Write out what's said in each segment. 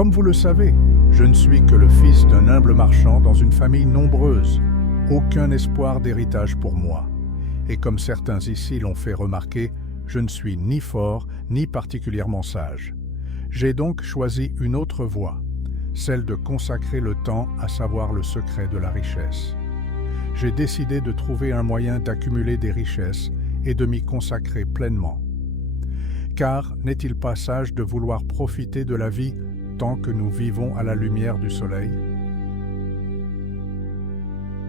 Comme vous le savez, je ne suis que le fils d'un humble marchand dans une famille nombreuse. Aucun espoir d'héritage pour moi. Et comme certains ici l'ont fait remarquer, je ne suis ni fort ni particulièrement sage. J'ai donc choisi une autre voie, celle de consacrer le temps à savoir le secret de la richesse. J'ai décidé de trouver un moyen d'accumuler des richesses et de m'y consacrer pleinement. Car n'est-il pas sage de vouloir profiter de la vie tant que nous vivons à la lumière du soleil?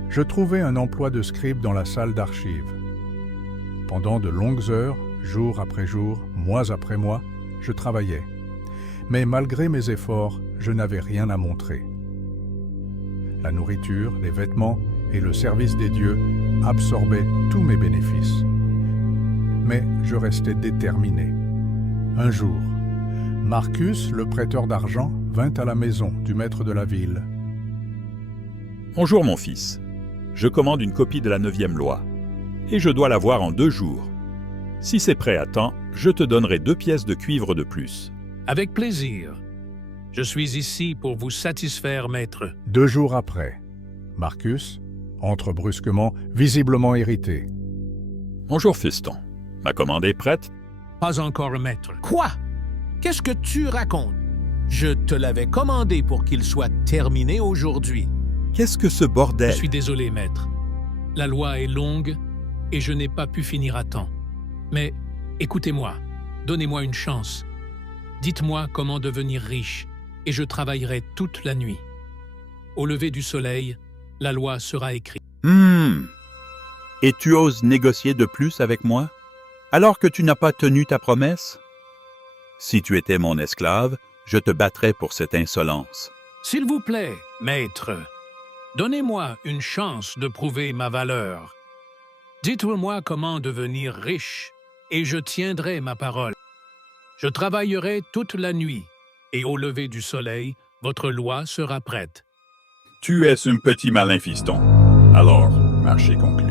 Je trouvai un emploi de scribe dans la salle d'archives. Pendant de longues heures, jour après jour, mois après mois, je travaillais. Mais malgré mes efforts, je n'avais rien à montrer. La nourriture, les vêtements et le service des dieux absorbaient tous mes bénéfices. Mais je restais déterminé. Un jour, Marcus, le prêteur d'argent, vint à la maison du maître de la ville. « Bonjour mon fils, je commande une copie de la 9e loi, et je dois l'avoir en 2 jours. Si c'est prêt à temps, je te donnerai 2 pièces de cuivre de plus. » Avec plaisir. Je suis ici pour vous satisfaire, maître. 2 jours après, Marcus entre brusquement, visiblement irrité. « Bonjour fiston, ma commande est prête? » Pas encore, maître. Quoi? Qu'est-ce que tu racontes? Je te l'avais commandé pour qu'il soit terminé aujourd'hui. Qu'est-ce que ce bordel? Je suis désolé, maître. La loi est longue et je n'ai pas pu finir à temps. Mais écoutez-moi, donnez-moi une chance. Dites-moi comment devenir riche et je travaillerai toute la nuit. Au lever du soleil, la loi sera écrite. Et tu oses négocier de plus avec moi, alors que tu n'as pas tenu ta promesse? Si tu étais mon esclave, je te battrais pour cette insolence. S'il vous plaît, maître, donnez-moi une chance de prouver ma valeur. Dites-moi comment devenir riche, et je tiendrai ma parole. Je travaillerai toute la nuit, et au lever du soleil, votre loi sera prête. Tu es un petit malin fiston. Alors, marché conclu.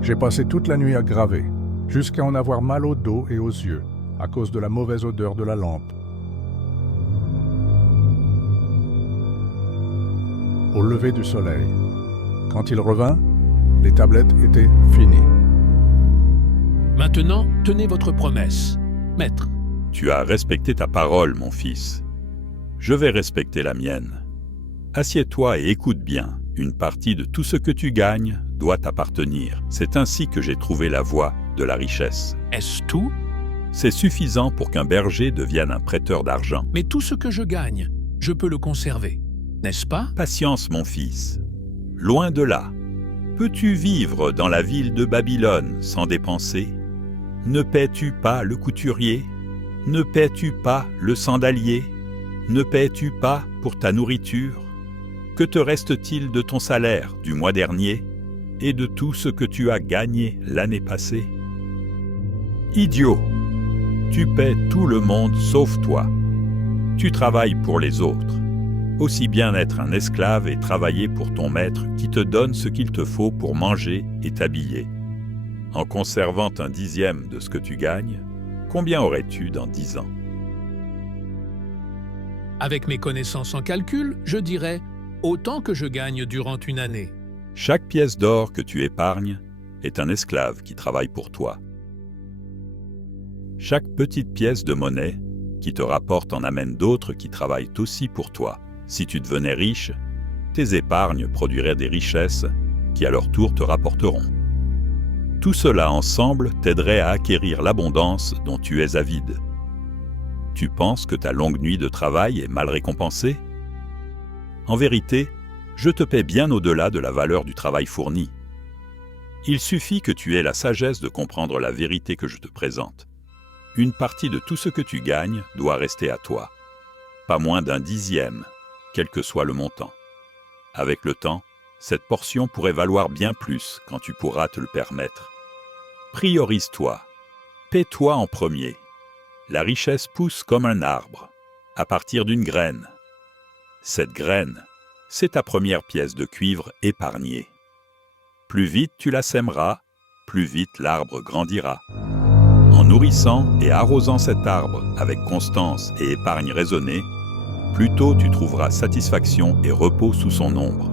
J'ai passé toute la nuit à graver, jusqu'à en avoir mal au dos et aux yeux, à cause de la mauvaise odeur de la lampe. Au lever du soleil, quand il revint, les tablettes étaient finies. Maintenant, tenez votre promesse, maître. Tu as respecté ta parole, mon fils. Je vais respecter la mienne. Assieds-toi et écoute bien. Une partie de tout ce que tu gagnes doit t'appartenir. C'est ainsi que j'ai trouvé la voie de la richesse. Est-ce tout? C'est suffisant pour qu'un berger devienne un prêteur d'argent. Mais tout ce que je gagne, je peux le conserver, n'est-ce pas? Patience, mon fils. Loin de là. Peux-tu vivre dans la ville de Babylone sans dépenser? Ne paies-tu pas le couturier? Ne paies-tu pas le sandalier? Ne paies-tu pas pour ta nourriture? Que te reste-t-il de ton salaire du mois dernier et de tout ce que tu as gagné l'année passée? Idiot! Tu paies tout le monde sauf toi. Tu travailles pour les autres. Aussi bien être un esclave et travailler pour ton maître qui te donne ce qu'il te faut pour manger et t'habiller. En conservant un 10e de ce que tu gagnes, combien aurais-tu dans 10 ans? Avec mes connaissances en calcul, je dirais autant que je gagne durant une année. Chaque pièce d'or que tu épargnes est un esclave qui travaille pour toi. Chaque petite pièce de monnaie qui te rapporte en amène d'autres qui travaillent aussi pour toi. Si tu devenais riche, tes épargnes produiraient des richesses qui à leur tour te rapporteront. Tout cela ensemble t'aiderait à acquérir l'abondance dont tu es avide. Tu penses que ta longue nuit de travail est mal récompensée? En vérité, je te paie bien au-delà de la valeur du travail fourni. Il suffit que tu aies la sagesse de comprendre la vérité que je te présente. Une partie de tout ce que tu gagnes doit rester à toi. Pas moins d'un 10e, quel que soit le montant. Avec le temps, cette portion pourrait valoir bien plus quand tu pourras te le permettre. Priorise-toi. Paie-toi en premier. La richesse pousse comme un arbre, à partir d'une graine. Cette graine, c'est ta première pièce de cuivre épargnée. Plus vite tu la sèmeras, plus vite l'arbre grandira. En nourrissant et arrosant cet arbre avec constance et épargne raisonnée, plus tôt tu trouveras satisfaction et repos sous son ombre.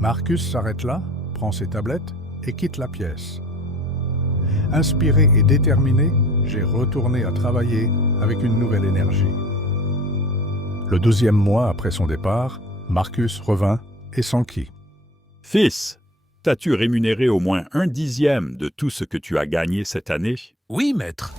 Marcus s'arrête là, prend ses tablettes et quitte la pièce. Inspiré et déterminé, j'ai retourné à travailler avec une nouvelle énergie. Le 12e mois après son départ, Marcus revint et s'enquit. « Fils, t'as-tu rémunéré au moins 1/10 de tout ce que tu as gagné cette année ?» Oui, maître.